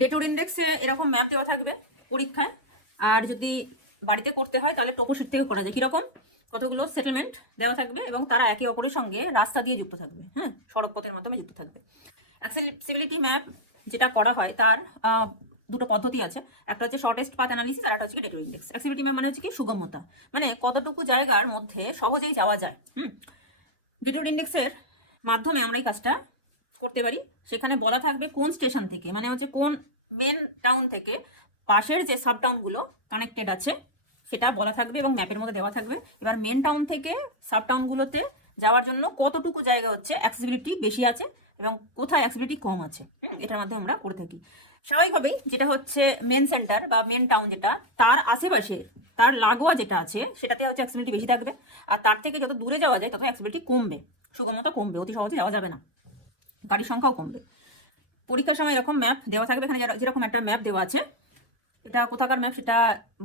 ডেটুর ইন্ডেক্সে এরকম ম্যাপ দেওয়া থাকবে পরীক্ষায়, আর যদি বাড়িতে করতে হয় তাহলে টোপোশিট থেকে করা যায়। কীরকম, কতগুলো সেটেলমেন্ট দেওয়া থাকবে এবং তারা একে অপরের সঙ্গে রাস্তা দিয়ে যুক্ত থাকবে, হ্যাঁ, সড়ক পথের মাধ্যমে যুক্ত থাকবে। অ্যাক্সেসিবিলিটি ম্যাপ যেটা করা হয় তার দুটো পদ্ধতি আছে, একটা হচ্ছে শর্টেস্ট পাথ অ্যানালিসিস আর একটা হচ্ছে ডেটুর ইন্ডেক্স। অ্যাক্সেসিবিলিটি ম্যাপ মানে হচ্ছে কি সুগমতা, মানে কতটুকু জায়গার মধ্যে সহজেই যাওয়া যায়। ডেটুর ইন্ডেক্সের মাধ্যমে আমরা এই কাজটা করতে পারি। সেখানে বলা থাকবে কোন স্টেশন থেকে, মানে হচ্ছে কোন মেন টাউন থেকে পাশের যে সাব টাউনগুলো কানেক্টেড আছে সেটা বলা থাকবে এবং ম্যাপের মধ্যে দেওয়া থাকবে। এবার মেন টাউন থেকে সাব টাউনগুলোতে যাওয়ার জন্য কতটুকু জায়গা হচ্ছে অ্যাক্সেসিবিলিটি বেশি আছে এবং কোথায় অ্যাক্সেসিবিলিটি কম আছে, এটার মাধ্যমে আমরা করে থাকি। স্বাভাবিকভাবেই যেটা হচ্ছে মেন সেন্টার বা মেন টাউন যেটা, তার আশেপাশে তার লাগোয়া যেটা আছে সেটাতে হচ্ছে অ্যাক্সেসিবিলিটি বেশি থাকবে, আর তার থেকে যত দূরে যাওয়া যায় তত অ্যাক্সেসিবিলিটি কমবে, সুগমতা কমবে, অতি সহজে যাওয়া যাবে না, গাড়ির সংখ্যাও কমবে। পরীক্ষার সময় এরকম ম্যাপ দেওয়া থাকবে, এখানে যেরকম একটা ম্যাপ দেওয়া আছে, এটা কোথাকার ম্যাপ সেটা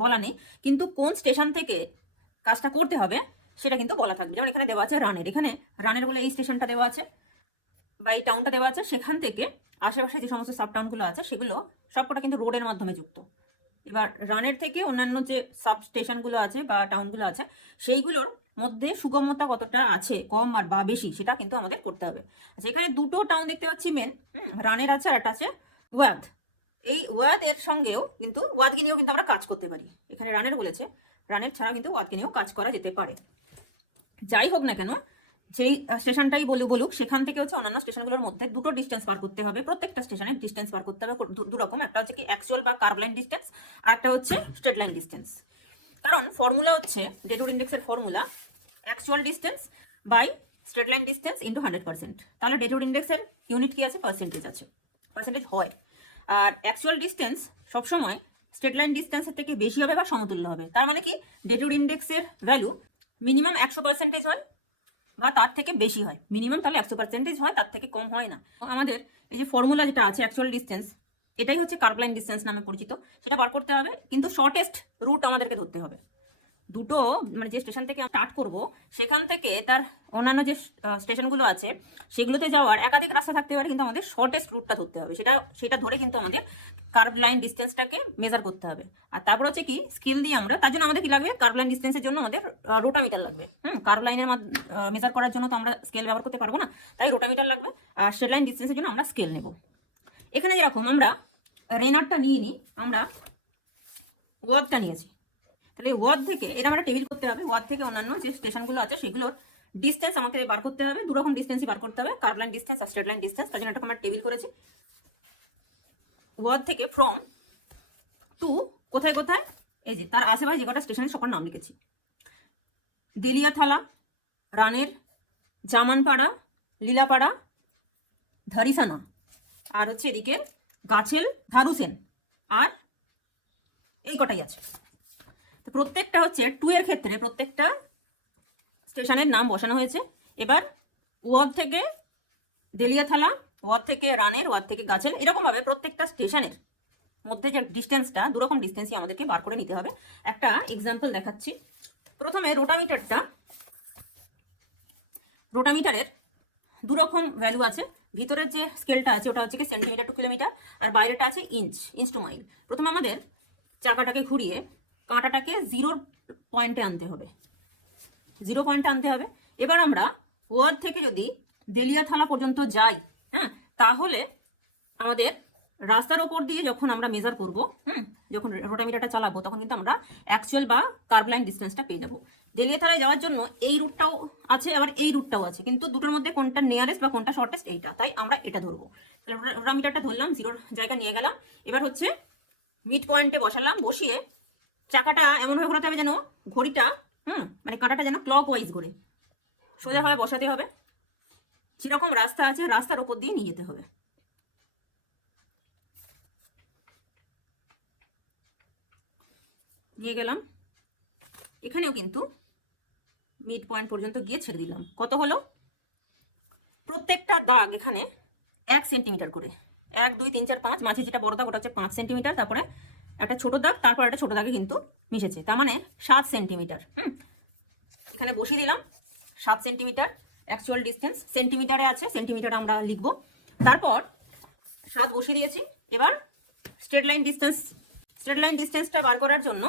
বলা নেই, কিন্তু কোন স্টেশন থেকে কাজটা করতে হবে সেটা কিন্তু বলা থাকবে। যেমন এখানে দেওয়া আছে রানের, এখানে রানের বলে এই স্টেশনটা দেওয়া আছে বা এই টাউনটা দেওয়া আছে, সেখান থেকে আশেপাশে যে সমস্ত সাব টাউনগুলো আছে সেগুলো সবকটা কিন্তু রোডের মাধ্যমে যুক্ত। এবার রানের থেকে অন্যান্য যে সাব স্টেশনগুলো আছে বা টাউনগুলো আছে সেইগুলোর মধ্যে সুগমতা কতটা আছে, কম আর বা বেশি, সেটা কিন্তু আমাদের করতে হবে। আচ্ছা, এখানে দুটো টাউন দেখতে পাচ্ছি মেন, রানের আছে আর একটা আছে ওয়াদ। এই ওয়াদ এর সঙ্গেও কিন্তু ওয়াদকে নিয়েও কিন্তু আমরা কাজ করতে পারি। এখানে রানের বলেছে, রানের ছাড়া কিন্তু ওয়াদকে নিয়েও কাজ করা যেতে পারে। যাই হোক না কেন, যেই স্টেশনটাই বলুক সেখান থেকে হচ্ছে অন্যান্য স্টেশনগুলোর মধ্যে দুটো ডিস্টেন্স পার করতে হবে, প্রত্যেকটা স্টেশনে ডিস্টেন্স পার করতে হবে দু রকম, একটা হচ্ছে কি অ্যাকচুয়াল বা কার্ভ লাইন ডিস্টেন্স, আর একটা হচ্ছে স্ট্রেট লাইন ডিস্টেন্স। কারণ ফর্মুলা হচ্ছে ডেটুর ইন্ডেক্সের formula actual distance by straight line distance into 100%। তাহলে ডেটুর ইন্ডেক্সের ইউনিট কি আছে, পার্সেন্টেজ আছে, পার্সেন্টেজ হয়। আর অ্যাকচুয়াল ডিস্টেন্স সবসময় স্ট্রেট লাইন ডিস্টেন্সের থেকে বেশি হবে বা সমতুল্য হবে। তার মানে কি ডেটুর ইন্ডেক্সের ভ্যালু মিনিমাম 100% হয় বা তার থেকে বেশি হয়, মিনিমাম তাহলে 100% হয়, তার থেকে কম হয় না। আমাদের এই যে ফর্মুলা যেটা আছে অ্যাকচুয়াল ডিস্টেন্স, এটাই হচ্ছে কার্ভ লাইন ডিস্টেন্স নামে পরিচিত, সেটা বার করতে হবে, কিন্তু শর্টেস্ট রুট আমাদেরকে ধরতে হবে। দুটো মানে যে স্টেশন থেকে স্টার্ট করব সেখান থেকে তার অন্যান্য যে স্টেশনগুলো আছে সেগুলোতে যাওয়ার একাধিক রাস্তা থাকতে পারে, কিন্তু আমাদের শর্টেস্ট রুটটা ধরতে হবে, সেটা ধরে কিন্তু আমাদের কার্ভ লাইন ডিস্টেন্সটাকে মেজার করতে হবে। আর তারপর হচ্ছে কি স্কেল দিয়ে আমরা, তার জন্য আমাদের কি লাগবে, কার্ভ লাইন ডিস্টেন্সের জন্য আমাদের রোটামিটার লাগবে। কার্ভ লাইনের মেজার করার জন্য তো আমরা স্কেল ব্যবহার করতে পারবো না, তাই রোটামিটার লাগবে। আর স্ট্রেট লাইন ডিস্টেন্সের জন্য আমরা স্কেল নেব। এখানে যেরকম আমরা রেনারটা নিয়ে নিই, আমরা ওয়ার্ডটা নিয়েছি, তাহলে ওয়ার্ড থেকে এটা আমরা টেবিল করতে হবে। ওয়ার্ড থেকে অন্যান্য যে স্টেশনগুলো আছে সেগুলোর ডিস্টেন্স আমাকে বার করতে হবে, দু রকম ডিস্টেন্সই বার করতে হবে, কার্ভ লাইন ডিস্টেন্স আর স্ট্রেট লাইন ডিস্টেন্স। তার জন্য একটা আমরা টেবিল করেছি। ওয়ার্ড থেকে ফ্রম টু কোথায় কোথায়, এই যে তার আশেপাশে যে কটা স্টেশনের সবার নাম লিখেছি, দেলিয়াথালা, রানের, জামানপাড়া, লীলাপাড়া, ধারিসানা, আর হচ্ছে এদিকে গাছেল, ধারুসেন, আর এই কটাই আছে। তো প্রত্যেকটা হচ্ছে টু এর ক্ষেত্রে প্রত্যেকটা স্টেশনের নাম বসানো হয়েছে। এবার ওয়ার্ড থেকে দেলিয়াথালা, ওয়ার্ড থেকে রানের, ওয়ার্ড থেকে গাছেল, এরকমভাবে প্রত্যেকটা স্টেশনের মধ্যে যে ডিস্টেন্সটা, দুরকম ডিস্টেন্সই আমাদেরকে বার করে নিতে হবে। একটা এক্সাম্পল দেখাচ্ছি। প্রথমে রোটামিটারের দুরকম ভ্যালু আছে। ভিতরের যে স্কেলটা আছে ওটা হচ্ছে কি সেন্টিমিটার টু কিলোমিটার, আর বাইরেটা আছে ইঞ্চ টু মাইল। প্রথমে আমাদের চাকাটাকে ঘুরিয়ে কাঁটাটাকে 0 পয়েন্টে আনতে হবে, 0 পয়েন্টে আনতে হবে। এবার আমরা ওয়ার্ড থেকে যদি দেলিয়াথালা পর্যন্ত যাই, তাহলে আমাদের রাস্তার ওপর দিয়ে যখন আমরা মেজার করব, যখন রোটামিটারটা চালাবো, তখন কিন্তু আমরা অ্যাকচুয়াল বা কার্ভ লাইন ডিস্টেন্সটা পেয়ে যাবো। দেলিয়াথালায় যাওয়ার জন্য এই রুটটাও আছে, আবার এই রুটটাও আছে, কিন্তু দুটোর মধ্যে কোনটা নিয়ারেস্ট বা কোনটা শর্টেস্ট এইটা, তাই আমরা এটা ধরবো। রোটামিটারটা ধরলাম, 0 জায়গা নিয়ে গেলাম। এবার হচ্ছে মিড পয়েন্টে বসালাম, বসিয়ে চাকাটা এমনভাবে ঘোরাতে হবে যেন ঘড়িটা মানে কাঁটাটা যেন ক্লক ওয়াইজ ঘুরে সোজাভাবে বসাতে হবে। যেরকম রাস্তা আছে রাস্তার ওপর দিয়ে নিয়ে যেতে হবে। নিয়ে গেলাম, এখানেও কিন্তু মিড পয়েন্ট পর্যন্ত গিয়ে ছেড়ে দিলাম। কত হলো, প্রত্যেকটা দাগ এখানে 1 সেন্টিমিটার করে, 1 2 3 4 5, মাঝে যেটা বড় দাগ ওটা হচ্ছে 5 সেন্টিমিটার, তারপরে একটা ছোট দাগ, তারপর একটা ছোট দাগে কিন্তু মিশেছে, তার মানে 7 সেন্টিমিটার। এখানে বসিয়ে দিলাম 7 সেন্টিমিটার অ্যাকচুয়াল ডিস্টেন্স, সেন্টিমিটারে আছে, সেন্টিমিটার আমরা লিখবো। তারপর 7 বসিয়ে দিয়েছি। এবার স্ট্রেট লাইন ডিস্টেন্সটা বার করার জন্য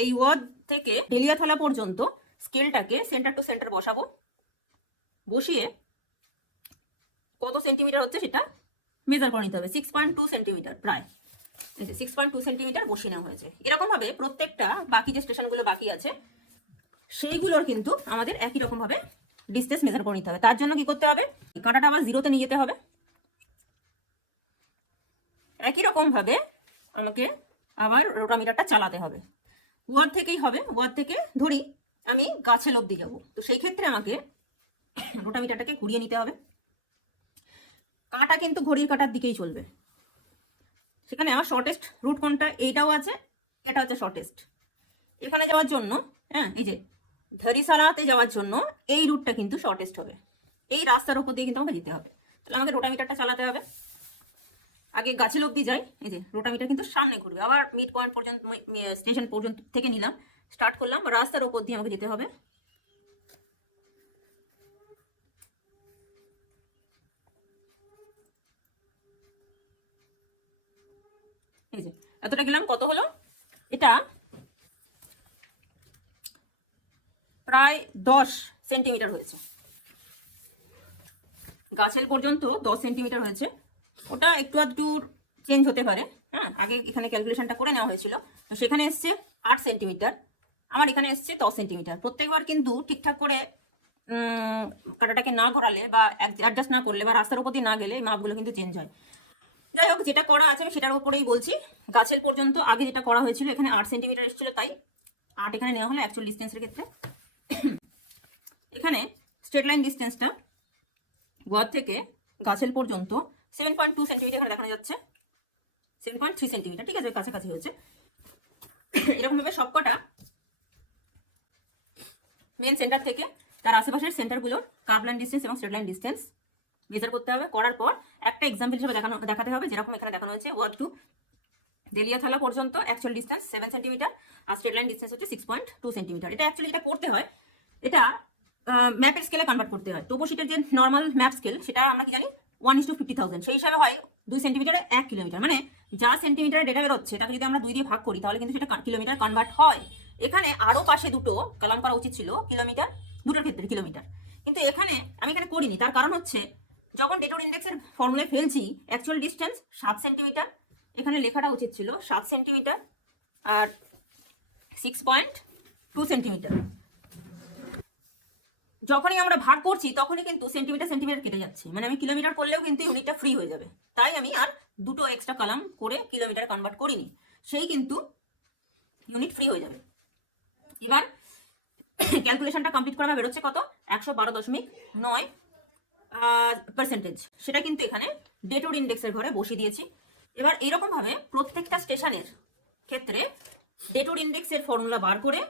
এই ওয়ার্ড থেকে ডেলিয়াথলা পর্যন্ত স্কেলটাকে সেন্টার টু সেন্টার বসাবো, বসিয়ে কত সেন্টিমিটার হচ্ছে সেটা মেজার করে নিতে হবে। 6.2 সেন্টিমিটার প্রায়, 6.2 সেন্টিমিটার বসিয়ে নেওয়া হয়েছে। এরকম ভাবে প্রত্যেকটা বাকি যে স্টেশনগুলো বাকি আছে সেইগুলোর কিন্তু আমাদের একই রকম ভাবে ডিস্টেন্স মেজার করে নিতে হবে। তার জন্য কি করতে হবে, কাঁটাটা আবার জিরোতে নিয়ে যেতে হবে। একই রকম ভাবে আমাকে আবার রোটামিটারটা চালাতে হবে। ওয়ার্ড থেকেই হবে, ওয়ার্ড থেকে ধরি আমি গাছের অবধি যাব, তো সেই ক্ষেত্রে আমাকে রোটামিটারটাকে ঘুরিয়ে নিতে হবে। কাঁটা কিন্তু ঘড়ির কাঁটার দিকেই চলবে। সেখানে আমার শর্টেস্ট রুট কোনটা, এইটাও আছে, এটা হচ্ছে শর্টেস্ট। এখানে যাওয়ার জন্য, হ্যাঁ এই যে ধরিসালাতে যাওয়ার জন্য এই রুটটা কিন্তু শর্টেস্ট হবে। এই রাস্তার উপর দিয়ে কিন্তু আমাকে যেতে হবে। তাহলে আমাকে রোটামিটারটা চালাতে হবে। আগে গাছের অবধি যাই, এই যে রোটামিটার কিন্তু সামনে ঘুরবে, আবার মিড পয়েন্ট পর্যন্ত স্টেশন পর্যন্ত থেকে নিলাম, স্টার্ট করলাম, রাস্তার উপর দিয়ে আমাকে যেতে হবে। এই যে এতটা গেলাম, কত হলো, এটা প্রায় 10 সেন্টিমিটার হয়েছে। গাছের পর্যন্ত 10 সেন্টিমিটার হয়েছে। ওটা একটু আধটু চেঞ্জ হতে পারে, হ্যাঁ আগে এখানে ক্যালকুলেশনটা করে নেওয়া হয়েছিল, তো সেখানে এসছে 8 সেন্টিমিটার, আমার এখানে এসছে 10 সেন্টিমিটার। প্রত্যেকবার কিন্তু ঠিকঠাক করে কাঁটাটাকে না ঘোরালে বা অ্যাডজাস্ট না করলে বা রাস্তার উপর দিয়ে না গেলে এই মাপগুলো কিন্তু চেঞ্জ হয়। যাই হোক, যেটা করা আছে আমি সেটার উপরেই বলছি। গাছের পর্যন্ত আগে যেটা করা হয়েছিল, এখানে 8 সেন্টিমিটার এসেছিল, তাই 8 এখানে নেওয়া হলো অ্যাকচুয়াল ডিস্টেন্সের ক্ষেত্রে। এখানে স্ট্রেট লাইন ডিস্টেন্সটা গোয়ার থেকে গাছের পর্যন্ত 7.2 সেন্টিমিটার এখানে দেখানো যাচ্ছে, 7.3 সেন্টিমিটার, ঠিক আছে, কাছাকাছি হয়েছে। এরকম ভাবে সবকটা মেন সেন্টার থেকে তার আশেপাশের সেন্টারগুলোর কার্ভ লাইন ডিস্টেন্স এবং স্ট্রেট লাইন ডিস্টেন্স মেজার করতে হবে। করার পর একটা এক্সাম্পল হিসেবে দেখাতে হবে, যেরকম এখানে দেখানো হয়েছে। ওয়ার্ড টু দেলিয়াথলা পর্যন্ত অ্যাকচুয়াল ডিস্টেন্স 7 সেন্টিমিটার আর স্ট্রেট লাইন ডিস্টেন্স হচ্ছে 6.2 সেন্টিমিটার। এটা অ্যাকচুয়ালি যেটা করতে হয়, এটা ম্যাপের স্কেলে কনভার্ট করতে হয়। টোপোশিটের যে নর্মাল ম্যাপ স্কেল সেটা আমরা কি জানি 1:50,000, সেই হিসাবে হয় 2 সেন্টিমিটারে 1 কিলোমিটার। মানে যা সেন্টিমিটারে ডেটা বেরোচ্ছে তাকে যদি আমরা 2 দিয়ে ভাগ করি তাহলে কিন্তু সেটা কিলোমিটার কনভার্ট হয়। এখানে আরও পাশে দুটো কলাম করা উচিত ছিল কিলোমিটার, দুটোর ক্ষেত্রে কিলোমিটার, কিন্তু এখানে আমি এখানে করিনি। তার কারণ হচ্ছে যখন ডেটোর ইন্ডেক্সের ফর্মুলায় ফেলছি অ্যাকচুয়াল ডিস্টেন্স 7 সেন্টিমিটার, এখানে লেখাটা উচিত ছিল 7 সেন্টিমিটার আর 6.2 সেন্টিমিটার। যখনই আমরা ভাগ করছি তখনই কিন্তু সেন্টিমিটার সেন্টিমিটার কেটে যাচ্ছে, মানে আমি কিলোমিটার করলেও কিন্তু ইউনিটটা ফ্রি হয়ে যাবে। তাই আমি আর দুটো এক্সট্রা কলাম করে কিলোমিটার কনভার্ট করিনি, সেই কিন্তু ইউনিট ফ্রি হয়ে যাবে। এবার ক্যালকুলেশনটা কমপ্লিট করা বেরোচ্ছে কত, 112.9%। সেটা কিন্তু এখানে ডেটোর ইন্ডেক্সের ঘরে বসিয়ে দিয়েছি। এবার এরকম ভাবে প্রত্যেকটা স্টেশনের ক্ষেত্রে ডেটোর ইন্ডেক্সের ফর্মুলা বার করে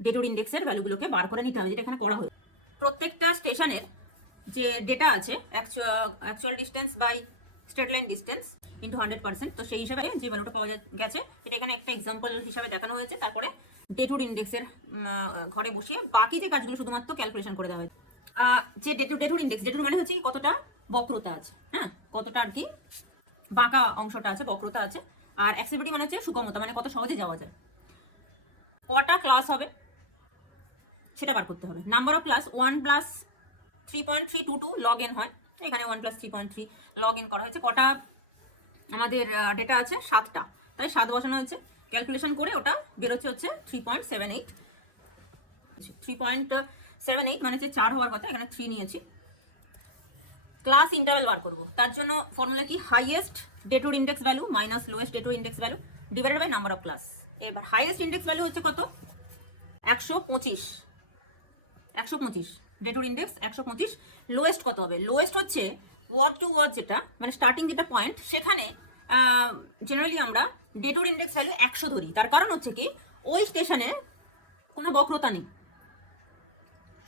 ডেটোর ইন্ডেক্সের ভ্যালুগুলোকে বার করে নিতে হবে, যেটা এখানে করা হয়েছে। প্রত্যেকটা স্টেশনের যে ডেটা আছে actual distance by straight line distance into 100%, তো সেই হিসাবে যে ভ্যালুটা পাওয়া গেছে এটা এখানে একটা এক্সাম্পল হিসাবে দেখানো হয়েছে। তারপরে ডেটোর ইন্ডেক্সের ঘরে বসিয়ে বাকি যে কাজগুলো শুধুমাত্র ক্যালকুলেশন করে দেওয়া হয়েছে। যে ডেটোর ইন্ডেক্স, ডেটোর মানে হচ্ছে কতটা বক্রতা আছে, হ্যাঁ কতটা আর কি বাঁকা অংশটা আছে, বক্রতা আছে। আর অ্যাক্সিবিলিটি মানে হচ্ছে সুগমতা, মানে কত সহজে যাওয়া যায়। কটা ক্লাস হবে সেটা বার করতে হবে। Number of class 1 plus 3.322 log N হয়, এখানে 1 প্লাস 3.3 লগ এন করা হয়েছে। কটা আমাদের ডেটা আছে, 7টা, তাই 7 বসানো হয়েছে। ক্যালকুলেশন করে ওটা বেরোচ্ছে হচ্ছে 3.78, 3.78 মানে হচ্ছে 4 হওয়ার কথা, এখানে 3 নিয়েছি। ক্লাস ইন্টারভ্যাল বার করবো, তার জন্য ফর্মুলা কি, highest detour index value minus lowest detour index value divided by number of class. এবার হাইয়েস্ট ইন্ডেক্স ভ্যালু হচ্ছে কত, 125, ডেটোর ইন্ডেক্স 125। লোয়েস্ট কত হবে, লোয়েস্ট হচ্ছে ওয়ার্ড টু ওয়ার্ড, যেটা মানে স্টার্টিং যেটা পয়েন্ট, সেখানে জেনারেলি আমরা ডেটোর ইন্ডেক্স ভ্যালু 100 ধরি। তার কারণ হচ্ছে কি ওই স্টেশনে কোনো বক্রতা নেই,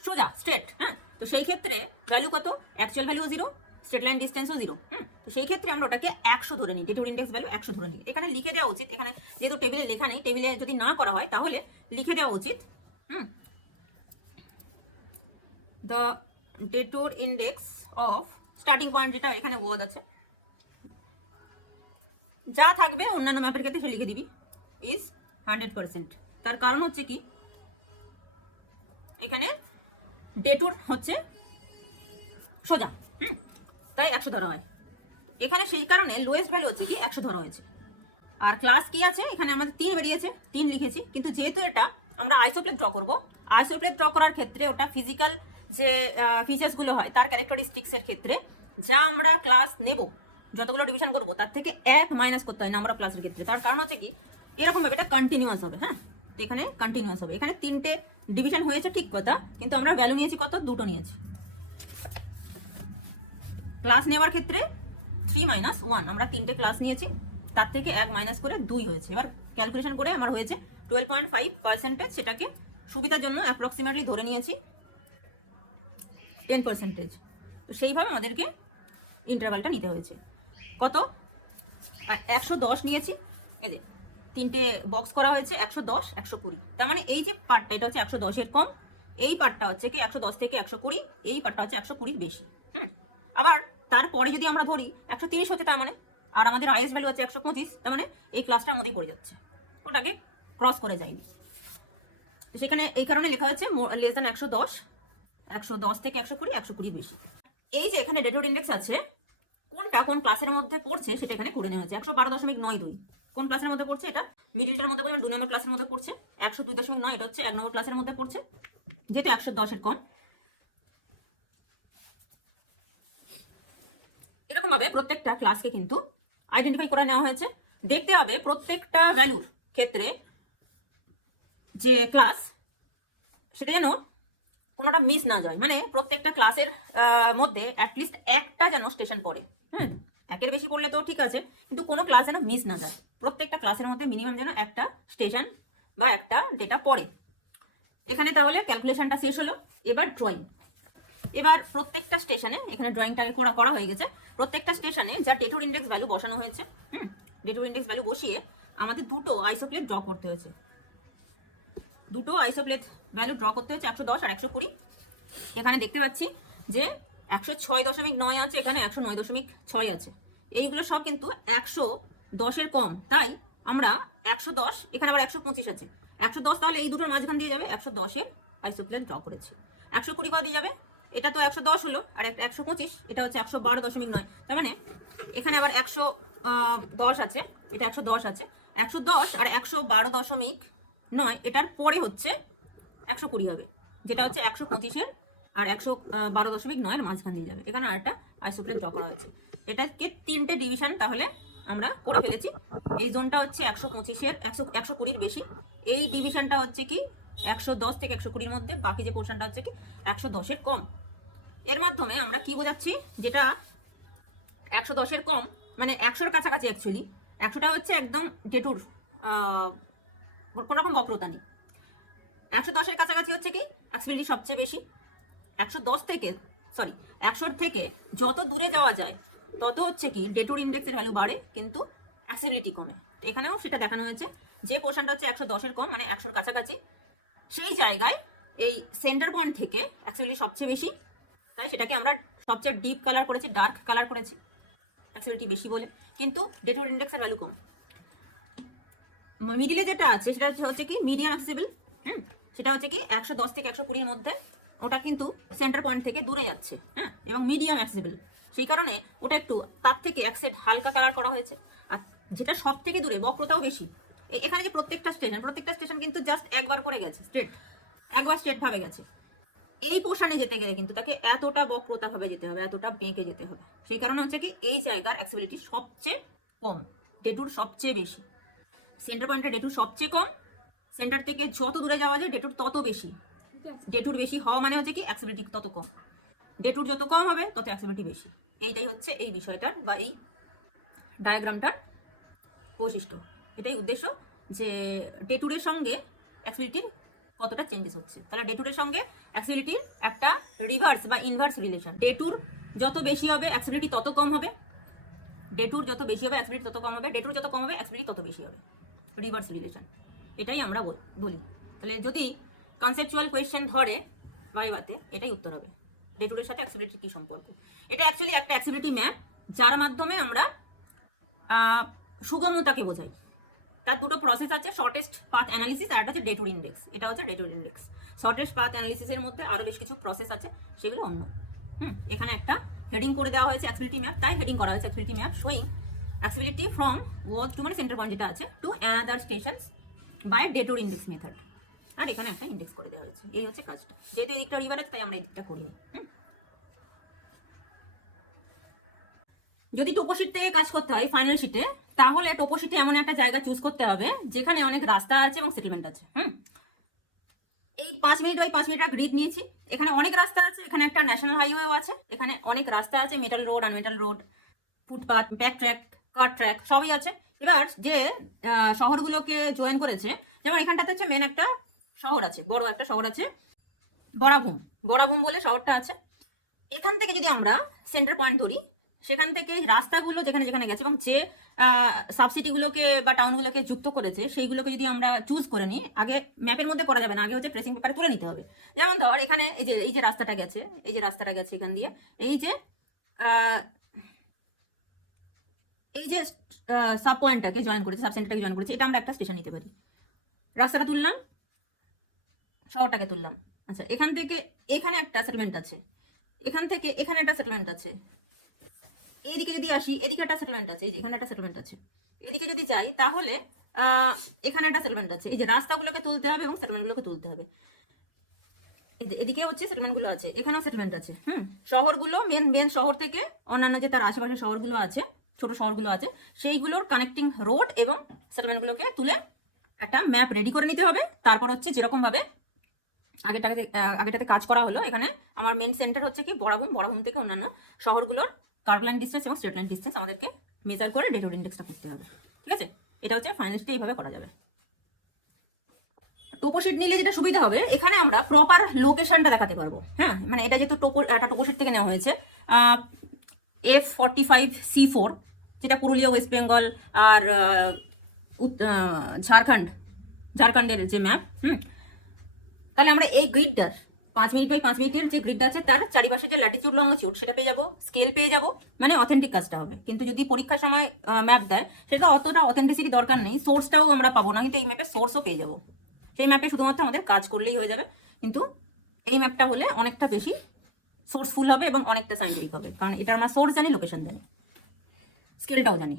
সোজা স্ট্রেট, হ্যাঁ, তো সেই ক্ষেত্রে ভ্যালু কত, অ্যাকচুয়াল ভ্যালু 0, স্ট্রেট লাইন ডিস্টেন্সও 0, তো সেই ক্ষেত্রে আমরা ওটাকে 100 ধরে নিই, ডেটোর ইন্ডেক্স ভ্যালু 100 ধরে নিই। এখানে লিখে দেওয়া উচিত, এখানে যেহেতু টেবিলে লেখা নেই, টেবিলে যদি না করা হয় তাহলে লিখে দেওয়া উচিত, the detour index of starting point, যেটা এখানে ওয়ার্ড আছে, যা থাকবে অন্যান্য ম্যাপের ক্ষেত্রে সে লিখে দিবি ইজ 100%। তার কারণ হচ্ছে কি, এখানে ডেটুর হচ্ছে সোজা, তাই 100 ধরা হয় এখানে, সেই কারণে লোয়েস্ট ভ্যালু হচ্ছে কি 100 ধরা হয়েছে। আর ক্লাস কি আছে এখানে আমাদের 3 বেরিয়েছে, 3 লিখেছি, কিন্তু যেহেতু এটা আমরা আইসোপ্লেট ড্র করব, আইসোপ্লেট ড্র করার ক্ষেত্রে ওটা ফিজিক্যাল যে ফিচার্সগুলো হয় তার ক্যারেক্টারিস্টিক্সের ক্ষেত্রে যা আমরা ক্লাস নেব, যতগুলো ডিভিশন করব তার থেকে 1 মাইনাস করতে হয় নাম্বার অফ ক্লাসের ক্ষেত্রে। তার কারণ হচ্ছে কি, এরকম ভাবে এটা কন্টিনিউয়াস হবে। হ্যাঁ, তো এখানে কন্টিনিউয়াস হবে। এখানে 3টে ডিভিশন হয়েছে ঠিক কথা, কিন্তু আমরা ভ্যালু নিয়েছি কত, 2টো নিয়েছি। ক্লাস নেওয়ার ক্ষেত্রে 3 মাইনাস 1, আমরা 3টে ক্লাস নিয়েছি, তার থেকে 1 মাইনাস করে 2 হয়েছে। এবার ক্যালকুলেশন করে আমার হয়েছে 12.5%, সেটাকে সুবিধার জন্য অ্যাপ্রক্সিমেটলি ধরে নিয়েছি 10%। তো সেইভাবে আমাদেরকে ইন্টারভালটা নিতে হয়েছে। কত, 110 নিয়েছি, এই যে 3টে বক্স করা হয়েছে, 110, 120। তার মানে এই যে পার্টটা এটা হচ্ছে 110-এর কম, এই পার্টটা হচ্ছে কি 110 থেকে 120, এই পার্টটা হচ্ছে 120-র বেশি। হ্যাঁ, আবার তারপরে যদি আমরা ধরি 130 হচ্ছে, তার মানে আর আমাদের আইএস ভ্যালু হচ্ছে 125, তার মানে এই ক্লাসটার মধ্যেই পড়ে যাচ্ছে, ওটাকে ক্রস করে যায়নি। তো সেখানে এই কারণে লেখা হচ্ছে লেস দ্যান 110, 110 থেকে 120, 120 বেশি। এই যে এখানে ডেটোর ইন্ডেক্স আছে, কোনটা কোন ক্লাসের মধ্যে পড়ছে সেটা এখানে করে নেওয়া হয়েছে। 112.92 কোন ক্লাসের মধ্যে পড়ছে, এটা মিডিলটার মধ্যে পড়ছে, 2 নম্বর ক্লাসের মধ্যে পড়ছে। 102.9 এটা হচ্ছে 1 নম্বর ক্লাসের মধ্যে পড়ছে, যেহেতু 110-এর কম। এরকম ভাবে প্রত্যেকটা ক্লাসকে কিন্তু আইডেন্টিফাই করে নেওয়া হয়েছে। দেখতে হবে প্রত্যেকটা ভ্যালুর ক্ষেত্রে যে ক্লাস, সেটা যেন কোনোটা মিস না যায়, মানে প্রত্যেকটা ক্লাসের মধ্যে অ্যাটলিস্ট একটা যেন স্টেশন পড়ে। হ্যাঁ, একের বেশি পড়লে তো ঠিক আছে, কিন্তু কোনো ক্লাস যেন মিস না যায়, প্রত্যেকটা ক্লাসের মধ্যে মিনিমাম যেন একটা স্টেশন বা একটা ডেটা পড়ে। এখানে তাহলে ক্যালকুলেশনটা শেষ হলো। এবার ড্রয়িং। এবার প্রত্যেকটা স্টেশনে, এখানে ড্রয়িংটাকে করা হয়ে গেছে, প্রত্যেকটা স্টেশনে যা ডেটোর ইন্ডেক্স ভ্যালু বসানো হয়েছে, ডেটোর ইন্ডেক্স ভ্যালু বসিয়ে আমাদের দুটো আইসোপ্লেট ড্র করতে হয়েছে। দুটো আইসোপ্লেট ভ্যালু ড্র করতে হচ্ছে, 110 আর 120। এখানে দেখতে পাচ্ছি যে 106.9 আছে, এখানে 109.6 আছে। এইগুলো সব কিন্তু 110-এর কম, তাই আমরা 110, এখানে আবার 125 আছে, 110 তাহলে এই দুটোর মাঝখান দিয়ে যাবে, 110-এর আইসোপ্লেট ড্র করেছি। 120 কত দিয়ে যাবে, এটা তো 110 হলো, আর একটা 125, এটা হচ্ছে 112.9। তার মানে এখানে আবার 110 আছে, এটা 110 আছে, 110 আর 112.9, এটার পরে হচ্ছে 120 হবে, যেটা হচ্ছে 125-এর আর 112.9-এর মাঝখান দিয়ে যাবে। এখানে আরেকটা আইসোপ্লেট ড্র করা হয়েছে। এটাকে 3টে ডিভিশন তাহলে আমরা করে ফেলেছি। এই জোনটা হচ্ছে 125-এর 120-র বেশি, এই ডিভিশনটা হচ্ছে কি 110 থেকে 120-র মধ্যে, বাকি যে পোর্শনটা হচ্ছে কি 110-এর কম। এর মাধ্যমে আমরা কি বোঝাচ্ছি, যেটা 110-এর কম মানে 100-এর কাছাকাছি, অ্যাকচুয়ালি 100টা হচ্ছে একদম ডেটুর কোনো রকম বক্রতা নেই। 110-এর কাছাকাছি হচ্ছে কি অ্যাক্সিবিলিটি সবচেয়ে বেশি। 100 থেকে যত দূরে যাওয়া যায় তত হচ্ছে কি ডেটুর ইন্ডেক্সের ভ্যালু বাড়ে, কিন্তু অ্যাক্সিবিলিটি কমে। তো এখানেও সেটা দেখানো হয়েছে যে পোর্শনটা হচ্ছে 110-এর কম মানে 100-এর কাছাকাছি, সেই জায়গায় এই সেন্টার পয়েন্ট থেকে অ্যাক্সিবিলিটি সবচেয়ে বেশি, তাই সেটাকে আমরা সবচেয়ে ডিপ কালার করেছি, ডার্ক কালার করেছি, অ্যাক্সিবিলিটি বেশি বলে, কিন্তু ডেটুর ইন্ডেক্সের ভ্যালু কম। মিডিলে যেটা আছে সেটা হচ্ছে কি মিডিয়াম অ্যাক্সেসিবল, সেটা হচ্ছে কি 110 থেকে 120-এর মধ্যে, ওটা কিন্তু সেন্টার পয়েন্ট থেকে দূরে যাচ্ছে, হ্যাঁ, এবং মিডিয়াম অ্যাক্সেসিবল, সেই কারণে ওটা একটু তার থেকে এক সেট হালকা কালার করা হয়েছে। আর যেটা সব থেকে দূরে বক্রতাও বেশি, এখানে যে প্রত্যেকটা স্টেশন কিন্তু জাস্ট একবার করে গেছে, একবার স্ট্রেট ভাবে গেছে। এই পোর্শনে যেতে গেলে কিন্তু তাকে এতটা বক্রতা ভাবে যেতে হবে, এতটা বেঁকে যেতে হবে, সেই কারণে হচ্ছে কি এই জায়গার অ্যাক্সেসিবিলিটি সবচেয়ে কম, ডেটুর সবচেয়ে বেশি। সেন্টার পয়েন্টে ডেটুর সবচেয়ে কম, সেন্টার থেকে যত দূরে যাওয়া যায় ডেটুর তত বেশি। ডেটুর বেশি হওয়া মানে হচ্ছে কি অ্যাক্সিবিলিটি তত কম, ডেটুর যত কম হবে তত অ্যাক্সিবিলিটি বেশি। এইটাই হচ্ছে এই বিষয়টার বা এই ডায়াগ্রামটার বৈশিষ্ট্য। এটাই উদ্দেশ্য যে ডেটুরের সঙ্গে অ্যাক্সিবিলিটির কতটা চেঞ্জেস হচ্ছে। তাহলে ডেটুরের সঙ্গে অ্যাক্সিবিলিটির একটা রিভার্স বা ইনভার্স রিলেশন, ডেটুর যত বেশি হবে অ্যাক্সিবিলিটি তত কম হবে, ডেটুর যত বেশি হবে অ্যাক্সিবিলিটি তত কম হবে, ডেটুর যত কম হবে অ্যাক্সিবিলিটি তত বেশি হবে, রিভার্স রিলেশন। এটাই আমরা বলি। তাহলে যদি কনসেপচুয়াল কোয়েশ্চেন ধরে ভাইভাতে, এটাই উত্তর হবে, ডেটুরের সাথে অ্যাক্সিবিলিটির কি সম্পর্ক। এটা অ্যাকচুয়ালি একটা অ্যাক্সিবিলিটি ম্যাপ, যার মাধ্যমে আমরা সুগমতাকে বোঝায়। তার দুটো প্রসেস আছে, শর্টেস্ট পাথ অ্যানালিসিস আর একটা হচ্ছে ডেটুর ইন্ডেক্স। এটা হচ্ছে ডেটুর ইন্ডেক্স। শর্টেস্ট পাথ অ্যানালিসিসের মধ্যে আরও বেশ কিছু প্রসেস আছে, সেগুলো অন্য। এখানে একটা হেডিং করে দেওয়া হয়েছে অ্যাক্সিবিলিটি ম্যাপ, তাই হেডিং করা হয়েছে accessibility map showing accessibility from work to মানে সেন্টার পয়েন্ট যেটা আছে to another stations by detour index method. আর এখানে একটা ইন্ডেক্স করে দেওয়া হয়েছে। এই হচ্ছে কাজটা। যেহেতু এই দিকটা রিভার আছে তাই আমরা এই দিকটা করি। যদি টোপোশিট থেকে কাজ করতে হয় ফাইনাল শিটে, তাহলে টোপোশিটে এমন একটা জায়গা চুজ করতে হবে যেখানে অনেক রাস্তা আছে এবং সেটেলমেন্ট আছে। এই 5 মিনিট বাই 5 মিনিট গ্রিড নিয়েছি। এখানে অনেক রাস্তা আছে, এখানে একটা ন্যাশনাল হাইওয়েও আছে, এখানে অনেক রাস্তা আছে, metal road, unmetal road, footpath, back track, car track সবই আছে। এবার যে শহরগুলোকে জয়েন করেছে, যেমন এখানটাতে হচ্ছে মেন একটা শহর আছে, বড় একটা শহর আছে, বরাভূম। বরাভূম বলে শহরটা আছে। এখান থেকে যদি আমরা সেন্টার পয়েন্ট ধরি, সেখান থেকে রাস্তাগুলো যেখানে যেখানে গেছে এবং যে সাবসিটিগুলোকে বা টাউনগুলোকে যুক্ত করেছে সেইগুলোকে যদি আমরা চুজ করে নিই, আগে ম্যাপের মধ্যে করা যাবে না, আগে হচ্ছে ট্রেসিং পেপারে তুলে নিতে হবে। যেমন ধর এখানে এই যে রাস্তাটা গেছে, এই যে রাস্তাটা গেছে এখান দিয়ে, এই যে সাব পয়েন্টটাকে জয়েন করেছে, সাব সেন্টারটাকে জয়েন করেছে, এটা আমরা একটা স্টেশন নিতে পারি। রাস্তাটা তুললাম, শহরটাকে তুললাম। আচ্ছা, এখান থেকে এখানে একটা সেটেলমেন্ট আছে, এখান থেকে এখানে একটা সেটেলমেন্ট আছে, এইদিকে যদি আসি এদিকে একটা সেটেলমেন্ট আছে, এই যে এখানে একটা সেটেলমেন্ট আছে। এদিকে যদি যাই তাহলে এখানে একটা সেটেলমেন্ট আছে। এই যে রাস্তাগুলোকে তুলতে হবে এবং সেটেলমেন্টগুলোকে তুলতে হবে। এদিকে হচ্ছে সেটেলমেন্টগুলো আছে, এখানেও সেটেলমেন্ট আছে। শহরগুলো মেন মেন শহর থেকে অন্যান্য যে তার আশেপাশে শহরগুলো আছে, ছোট শহরগুলো আছে, সেইগুলোর কানেক্টিং রোড এবং সেটেলমেন্টগুলোকে তুলে একটা ম্যাপ রেডি করে নিতে হবে। তারপর হচ্ছে যেরকম ভাবে আগেটাতে কাজ করা হলো, এখানে আমার মেন সেন্টার হচ্ছে কি বরাভূম, বরাভূম থেকে অন্যান্য শহরগুলোর কার্ভ লাইন ডিস্টেন্স এবং স্ট্রেট লাইন ডিস্টেন্স আমাদেরকে মেজার করে ডেটুর ইন্ডেক্সটা করতে হবে। ঠিক আছে, এটা হচ্ছে ফাইনালসটা এইভাবে করা যাবে। টোপোশিট নিলে যেটা সুবিধা হবে, এখানে আমরা প্রপার লোকেশনটা দেখাতে পারবো। মানে এটা যেহেতু একটা টোপোশিট থেকে নেওয়া হয়েছে, F45C4, যেটা পুরুলিয়া, ওয়েস্ট বেঙ্গল আর ঝাড়খণ্ডের যে ম্যাপ। তাহলে আমরা এই গ্রিডটার 5 মিনিট বাই 5 মিনিটের যে গ্রিডটা আছে তার চারিপাশে যে ল্যাটিটিউড লঙ্গিটিউড সেটা পেয়ে যাবো, স্কেল পেয়ে যাবো, মানে অথেন্টিক কাজটা হবে। কিন্তু যদি পরীক্ষার সময় ম্যাপ দেয়, সেটা অতটা অথেন্টিসিটি দরকার নেই, সোর্সটাও আমরা পাবো না, কিন্তু এই ম্যাপের সোর্সও পেয়ে যাবো। সেই ম্যাপে শুধুমাত্র আমাদের কাজ করলেই হয়ে যাবে। কিন্তু এই ম্যাপটা হলে অনেকটা বেশি সোর্সফুল হবে এবং অনেকটা সাইন্টিফিক হবে, কারণ এটা আমরা সোর্স জানি, লোকেশন জানি, স্কেলটাও জানি।